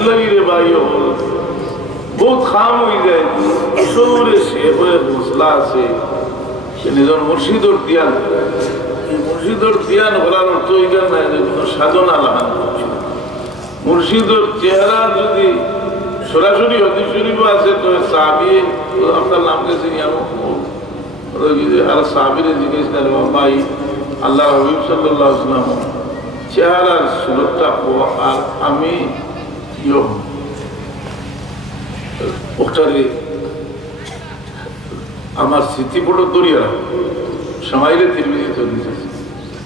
लगी रे भाई बहुत खाम हो जाए शोरे से मसला से निजर मुर्शिदर ध्यान मुर्शिदर ध्यान করার অর্থ এটা না যে কোনো সাধনা লাগানো মুর্শিদর চেহারা যদি সরাসরি হাদিস শরীফে আছে তো সাহাবী আপনার নাম কে চিনিয়ামো আর সাহাবীরে জিজ্ঞেস করলাম ভাই আল্লাহ হাবিব সাল্লাল্লাহু আলাইহি ওয়াসাল্লাম চেহারার সুরতটা আর আমি ইয়ো ওখানে আমার স্মৃতি বড় দরিয়া समाइले तिरमिजी तो दिसे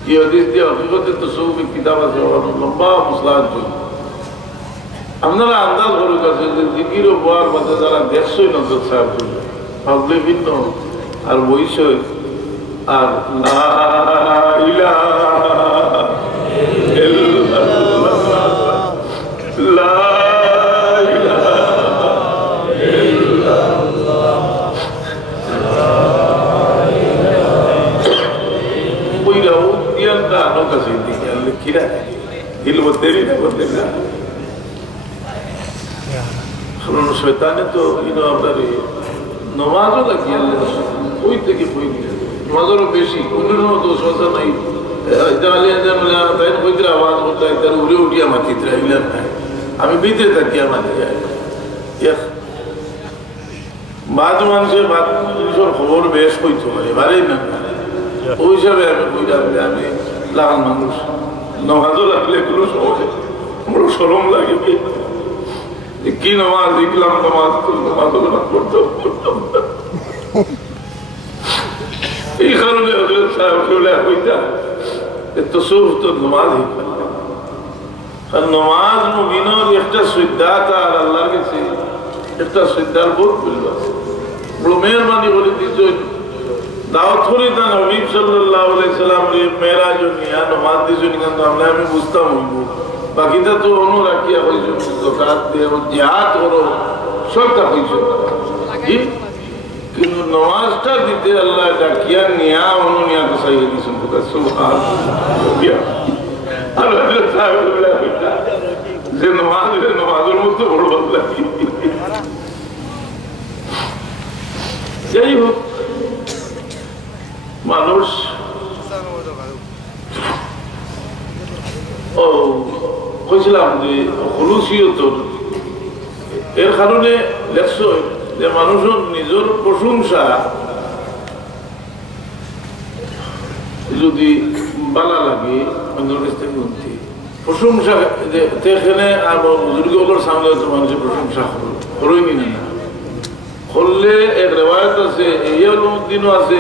ये हदीस दिया हकीकत तो सौ की किताब আছে লম্বা মুসলাদ जो আমরা আন্দাজ করে কাছে যে জিকির ও বার মধ্যে যারা 150 নজর সাহেব ভাবলে ভিন্ন আর বইছে আর লা ইলাহা ইল্লাল্লাহ লা शैतान तो अपनी नमाजों लगी कोई থেকে कोई नमाजों बेशी उन्होंने तो सोचा नहीं आवाज होता है उड़े उठिया माचित हमें बीते तक क्या मान जाए बात मान से बात खबर बेश कोई तो बारे ना ওই হিসাবে আমি কইরা আমি লাগান মানুষ নামাজও লাগলে কোনো সময় বড় শরম লাগে কি নামাজ দেখলাম নামাজ পড়তো এই কারণে হযরত সাহেব বলে কইতা তসুফ তো নামাজ আর নামাজ মুমিনের একটা সিদ্ধাত আর আল্লাহর কাছে একটা সিদ্ধার বহুত বড় মেহেরবানি বলে দিছো दावत थोड़ी था हबीब सल्लल्लाहु अलैहि वसल्लम रे मेराज दुनिया नमाज दी सुनिया तो हमने हमें बुझता हूँ बाकी तो उन्होंने रखिया कोई जो ज़कात दे और जिहाद करो सब का कोई जो जी कि नमाज का दीते अल्लाह का किया निया उन्होंने यहाँ को सही नहीं सुन पाता सुभान क्या अल्लाह ने साहब बोला बेटा जे नमाज और मुझसे बड़ा बदला यही हो মানুষ ও কইছিলাম যে খুলুসিয়ত এর কারণে লেখছো যে মানুষের নিজের প্রশংসা যদি ভালো লাগে অন্যের কাছ থেকে বলতে প্রশংসা এখানে আর বুজুর্গগুলোর সামনে তো মানুষের প্রশংসা করইনি না করলে এক রেওয়ায়ত আছে এই দিনও আছে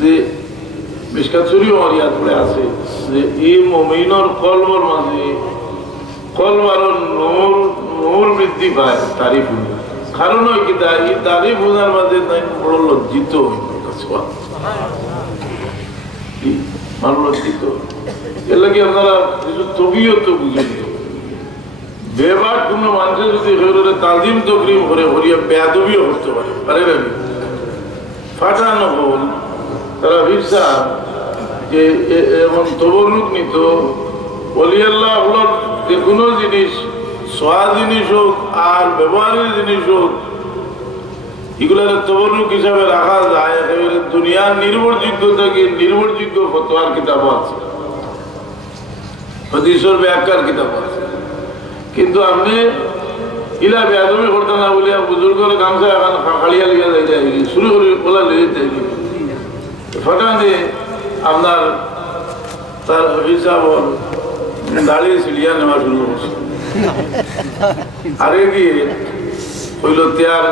যে মিশকাত শরীফ আমার ইয়াদ পড়ে আছে যে এই মুমিনের কলবের মাঝে কলবের নূর বৃদ্ধি পায় তারিফ কারণ ওই কি এই তারিফ বোঝার মাঝে বড় লজ্জিত মানুষ লজ্জিত এর লাগে আপনারা কিছু তবিও তো বুঝে বেবার কোনো মানুষের যদি তাজিম তকরিম করে হরিয়া বেয়াদবিও করতে পারে ফাটানো হল তারা ভিসা যে এমন তবরুক নিত ওলি আল্লাহ হল যে কোনো জিনিস সোয়া জিনিস হোক আর ব্যবহারের জিনিস হোক এগুলোর তবরুক হিসাবে রাখা যায় দুনিয়ার নির্ভরযোগ্য থেকে নির্ভরযোগ্য ফতোয়ার কিতাব আছে হাদিসের ব্যাখ্যার কিতাব আছে কিন্তু আপনি ইলা বেয়াদবি করতে না বলিয়া বুজুর্গের গামছা এখন খাড়িয়া লিয়া যায় শুরু করে বলা লেগে যায় ফটানে আপনার তার হিসাব দাঁড়িয়ে সিলিয়া নেওয়া শুরু করছে আরে কি হইল তিয়ার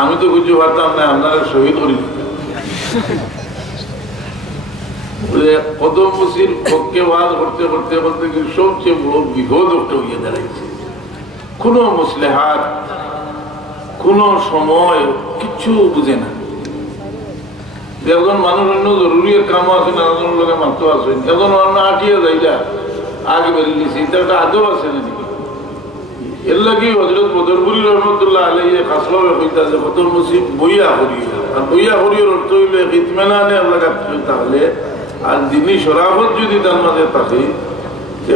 আমি তো কিছু পারতাম না আপনারা শহীদ করি কত মুসির পক্ষে বাদ করতে করতে করতে সবচেয়ে বড় বিপদ একটা হইয়া দাঁড়াইছে কোন মুসলেহাত কোন সময় কিছু বুঝে না একজন মানুষ অন্য জরুরি কাম আছে না লোকে মারতে আছে একজন অন্য আটিয়া যাইলা আগে বেরিয়েছি এটা একটা আদব আছে নাকি এর লাগে হযরত বদরপুরি রহমতুল্লাহ আলাইহি খাসভাবে কইতা যে ফতর মুসিব বইয়া হরিয়া আর বইয়া হরিয়ার অর্থ হইলে ইতমিনানে আল্লাহ কাছে তাহলে আর দিনী শরাফত যদি তার মাঝে থাকে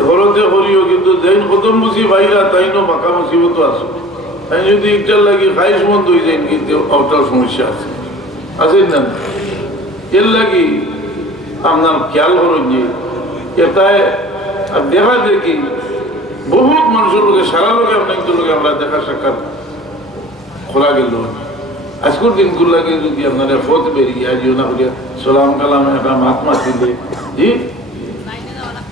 হরতে করিও, কিন্তু যেন প্রথম বুঝি ভাইরা তাই নো বাঁকা মুসিবত আছে। তাই যদি একটার লাগে খাইশ বন্ধ হয়ে যায়, কিন্তু ওটার সমস্যা আছে, আছে না? এর লাগি আপনার খেয়াল করেন যে এটাই দেখা দেখি বহুত মানুষের লোকে সারা লোকে আপনার লোকে আমরা দেখা সাক্ষাৎ খোলা গেল। আজকের দিনগুলো লাগে যদি আপনারা ফত বেরিয়ে আজিও না বলিয়া সালাম কালাম একটা মাত মাতিলে, জি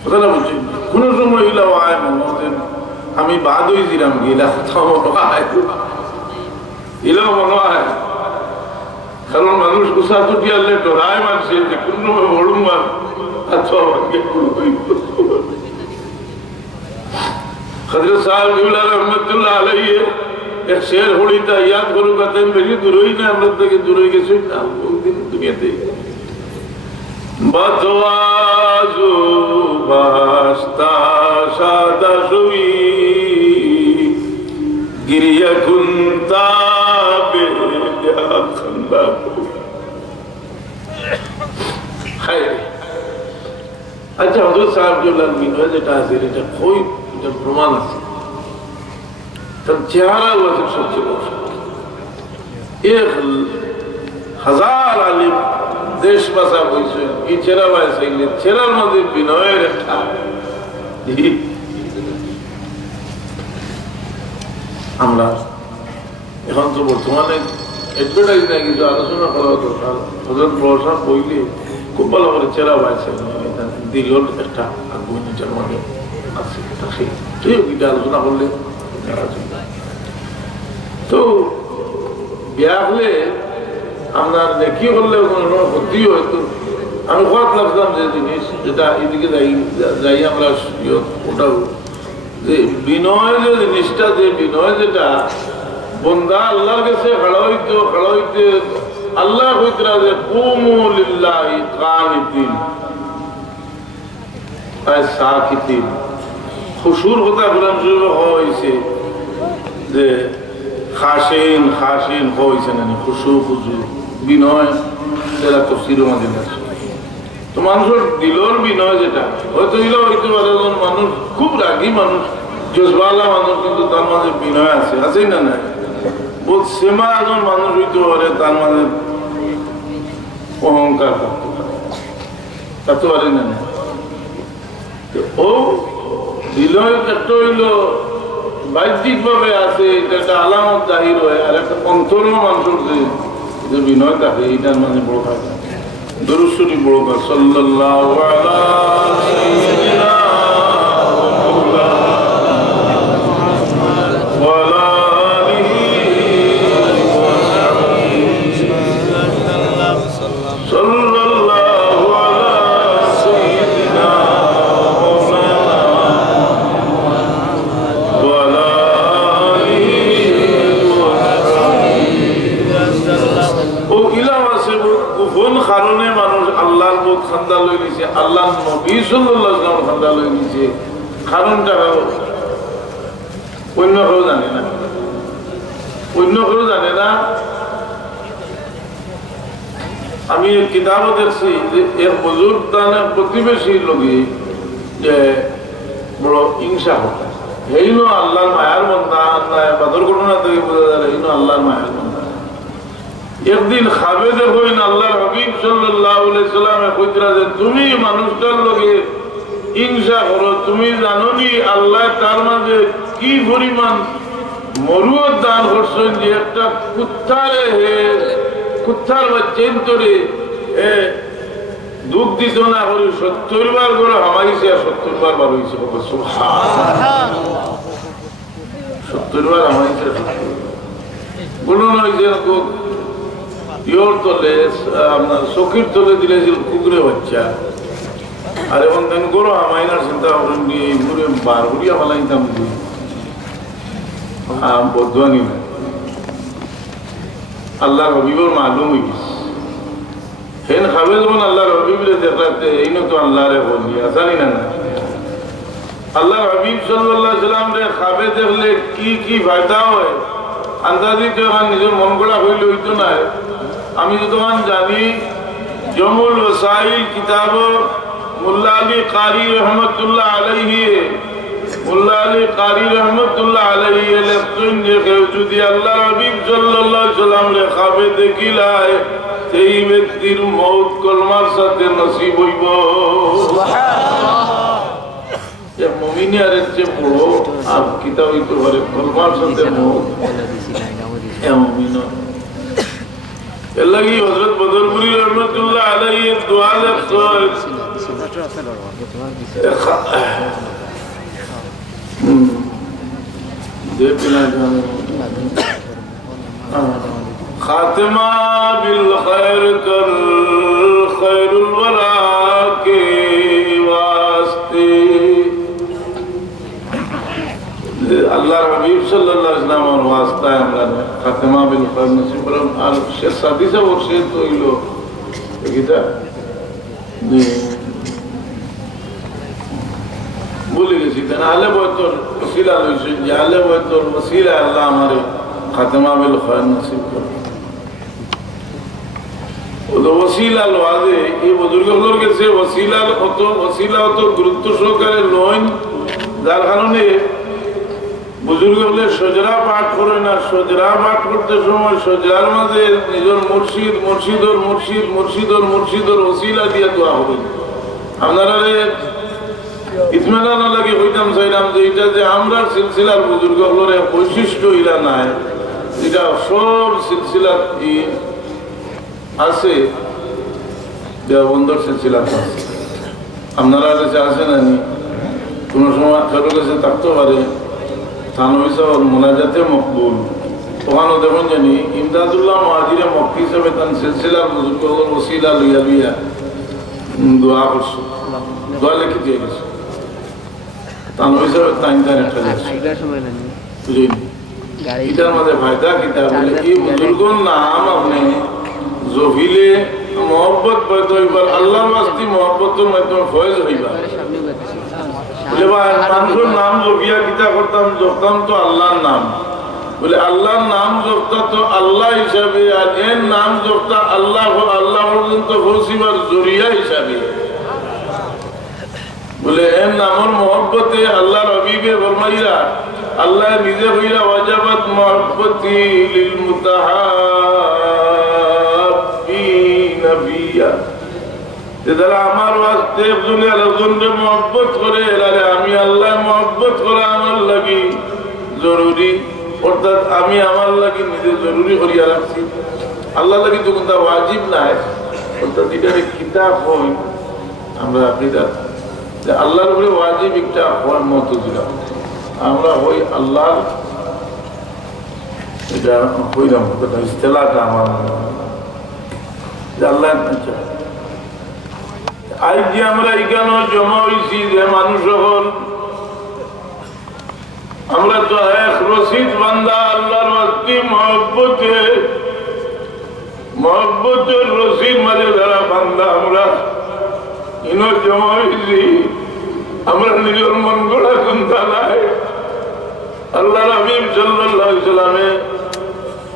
কথাটা বলছি কোনো সময় ইলাও আয় মনে আমি বাদ হয়ে দিলাম গিলা ইলাও মনে হয়। কারণ মানুষ উষা তুটি আনলে ডরায় মানছে যে কোন সময় বড়ুম আর हजरत साहब रहमतुल्लाह अलैहि एक शेर होड़ी था याद करो कहते हैं मेरी दुरोई ना अमृत के दुरोई के सुन ना वो दिन दुनिया थे बतवाजु बास्ता सादा सुई गिरिया कुंता बेया खंदा खैर। अच्छा हजरत साहब जो लंबी है जेटा আছে এটা कोई प्रमाण আছে তার চেহারা ওয়াজিব সবচেয়ে বড়। 1000 আলিম দেশ বাসা বইছে এই চেহারা বাসা চেহারার মধ্যে বিনয়ের একটা আমরা এখন তো বর্তমানে অ্যাডভার্টাইজ না কিছু আলোচনা করা দরকার। হজরত বড় বইলে খুব ভালো করে চেহারা বাসা দিল একটা আগুনের মধ্যে আছে আলোচনা করলে তো বিয়া হলে আপনার কি করলে কোনো ক্ষতি হয়তো। আমি খারাপ লাগতাম যে জিনিস যেটা এদিকে যাই আমরা ওটাও যে বিনয় যে জিনিসটা, যে বিনয় যেটা বন্দা আল্লাহর কাছে খাড়া হইতে আল্লাহ হইতরা যে কুমু লিল্লাহি কানিতিন সাকিতিন খুশুর কথা কোরআন শরীফে হয়েছে যে খাসিন খাসিন হয়েছে না খুশু খুশু বিনয় যেটা তফসিরের মধ্যে আছে। তো মানুষের দিলর বিনয় যেটা হয়তো হইতে পারে মানুষ খুব রাগী মানুষ জজবালা মানুষ, কিন্তু তার মাঝে বিনয় আছে, আছে না না? বহুত সেমা একজন মানুষ হইতে পারে তার মাঝে অহংকার থাকতে পারে না। ও বিনয় একটা হইল বাহ্যিক ভাবে আছে, এটা একটা আলামত জাহির হয়, আর একটা অন্তর মানুষের যে বিনয় থাকে এইটার মানে বড় থাকে। দুরূদ শরীফ বড় কাজ সাল্লাল্লাহু আলা সাইয়্যিদিনা ওয়া আলা আলিহি ওয়া সাহবিহি সাল্লাল্লাহু আলা সাইয়্যিদিনা ওয়া আলা আলিহি ওয়া সাহবিহি। ও ইলাওয়া সে কোন কারণে মানুষ আল্লাহর বুক খান্দা লই নিছে, আল্লাহ নবী সাল্লাল্লাহু আলাইহি ওয়াসাল্লাম খান্দা লই নিছে, কারণটা অন্য কেউ জানে না, অন্য কেউ জানে না। আমি কিতাবও দেখছি যে এর বুজুর্গ দানে প্রতিবেশীর লোকে যে বড় হিংসা হতো, এইনো আল্লাহর মায়ার বন্ধা, বাদর ঘটনা থেকে বোঝা যায় এইনো আল্লাহর মায়ার বন্ধা। একদিন খাবে দেখুন আল্লাহর হাবিব সাল্লাল্লাহু আলাইহি সাল্লামে কইতরা যে তুমি মানুষটার লগে হিংসা করো, তুমি জানো নি আল্লাহ তার মাঝে কি পরিমাণ মরুয়ত দান করছেন যে একটা কুত্তার বাচ্চেন্তরে দুঃখ দিত না করি 70 বার করে হামাইছে আর 70 বার বার হয়েছে, 70 বার হামাইছে। বলুন হয়েছে ইয়োর তলে আপনার চকির তলে দিলে যে কুকুরে বাচ্চা, আর এখন তেন গরো আমাইনার চিন্তা করেন দিয়ে ঘুরে বার ঘুরিয়া ফেলাইতাম দিয়ে বদুয়ানি না। আল্লাহর হবিবর মালুম হয়ে গেছে, হেন খাবে যখন আল্লাহর হবিবরে দেখাতে এইন তো আল্লাহরে বলি আসানি না না। আল্লাহর হবিব সাল্লাল্লাহু আলাইহি সাল্লাম রে খাবে দেখলে কি কি ফায়দা হয় আন্দাজি তো নিজের মন গড়া হইলে হইতো না। আমি যতক্ষণ জানি জমুল ওসাইল কিতাব मुल्ला अली कारी रहमतुल्लाह अलैहि मुल्ला अली कारी रहमतुल्लाह अलैहि लेफ्टन जे যদি আল্লাহ হাবিব সাল্লাল্লাহু আলাইহি সাল্লাম রে খাবে দেখিলায় সেই ব্যক্তির মওত কলমার সাথে নসিব হইব সুবহানাল্লাহ যে মুমিনের যে বড় আর কিতাব হইতে পারে কলমার সাথে মওত এ মুমিন এলাহি হযরত বদরপুরি রহমাতুল্লাহ আলাইহি দোয়া লেখছেন खातिमा बिल खैर कर खैरुल वरा के वास्ते अल्लाह हबीब सल्लल्लाहु अलैहि वसल्लम और वास्ता है हमरा खातिमा बिल खैर नसीब करम और शेख सादी से वो शेख तो इलो गीता भूल गई थी नाले बहुत और वसीला लुइसे जाले बहुत और वसीला अल्लाह हमारे खातिमा बिल खैर नसीब करो वो वसीला लवादे ये बुजुर्ग लोग के वसीला तो गुरुत्व सहकारे लइन যার কারণে বুজুর্গ বলে সজরা পাঠ করে না সজরা পাঠ করতে সময় সজরার মাঝে নিজের মুর্শিদর ওসিলা দিয়ে দোয়া হবে আপনারা ইতমানান লাগে কইতাম চাইলাম যে এটা যে আমরা সিলসিলার বুজুর্গ হলরে বৈশিষ্ট্য ইলা নাই এটা সব সিলসিলা আছে দেওবন্দর সিলসিলা আছে আপনারা কাছে আছে না কোনো সময় কারো কাছে থাকতে পারে থানবী সাহেব মোনাজাতে মকবুল ওখানে দেখুন জানি ইমদাদুল্লাহ মুহাজিরে মক্কি হিসেবে তার সিলসিলার বুজুর্গ হল ওসিলা লইয়া দোয়া করছে দোয়া লিখে দিয়ে গেছে থানবী সাহেব টাইম একটা বুঝলি এটার মধ্যে ফায়দা কিতা বলে এই বুজুর্গর নাম আপনি জহিলে মোহব্বত পয়দা হইবার আল্লাহর ওয়াস্তে মোহব্বতের মাধ্যমে ফয়েজ হইবা বলে ভাই মানুষের নাম জপিয়া কিতা করতাম জপতাম তো আল্লাহর নাম বলে আল্লাহর নাম জপতা তো আল্লাহ হিসাবে আর এর নাম জপতা আল্লাহ পর্যন্ত পৌঁছিবার জরিয়া হিসাবে বলে এর নামের মোহব্বতে আল্লাহর হাবিবে ফরমাইরা আল্লাহ নিজে হইরা ওয়াজাবাত মুহাব্বতি লিল মুতাহাব্বিনা ফিয়া যারা আমার ওয়াস্তে একজনে আরেকজনকে মহব্বত করে এলারে আমি আল্লাহ মহব্বত করা আমার লাগি জরুরি অর্থাৎ আমি আমার লাগি নিজে জরুরি করিয়া রাখছি আল্লাহ লাগি তো কোনটা ওয়াজিব নাই অর্থাৎ এটার কিতাব হয় আমরা আকিদা যে আল্লাহর উপরে ওয়াজিব একটা হওয়ার মতো দিলাম আমরা হই আল্লাহর এটা হইলাম ইস্তেলাটা আমার যে আল্লাহ আজ যে আমরা এখানে জমা হয়েছি যে মানুষ হল আমরা তো এক রশিদ বান্দা আল্লাহর ওয়াস্তে মহব্বতের রশিদ মাঝে যারা বান্দা আমরা ইনো জমা হয়েছি আমরা নিজের মন গড়া চিন্তা নাই আল্লাহর হাবিব সাল্লাল্লাহু আলাইহি সাল্লামে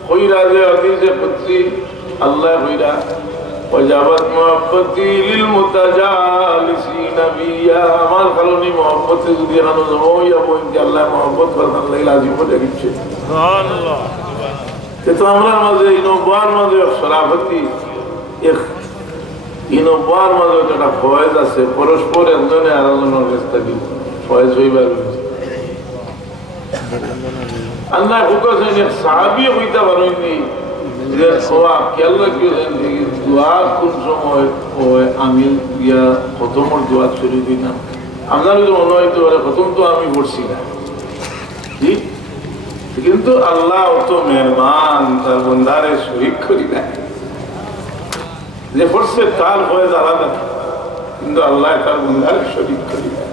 কইরা যে হাদিসে কুদসি আল্লাহ কইরা وجبت محبتي للمتجالسين بيا আমার কারণে محبت যদি এখানে জমা হইয়া বই যে আল্লাহ محبت করতেন লাজিম বলে গেছে সুবহানাল্লাহ তো আমরা মাঝে ইনোবার মাঝে শরাফতি এক ইনোবার মাঝে একটা ফয়েজ আছে পরস্পর একজনে আরেকজনের কাছে কি ফয়েজ হইবার আল্লাহ হুকুম এক সাহাবী হইতা পারেননি যে সোয়া কেল্লা কি দোয়া কোন সময় ওই আমি ইয়া প্রথমর দোয়া শুরু দিই না আপনার যদি মনে হইতে পারে প্রথম তো আমি পড়ছি না কিন্তু আল্লাহ অত মেহরবান তার বন্দারে শরীক করি না যে পড়ছে তার হয়ে আলাদা কিন্তু আল্লাহ তার বন্দারে শরীক করি না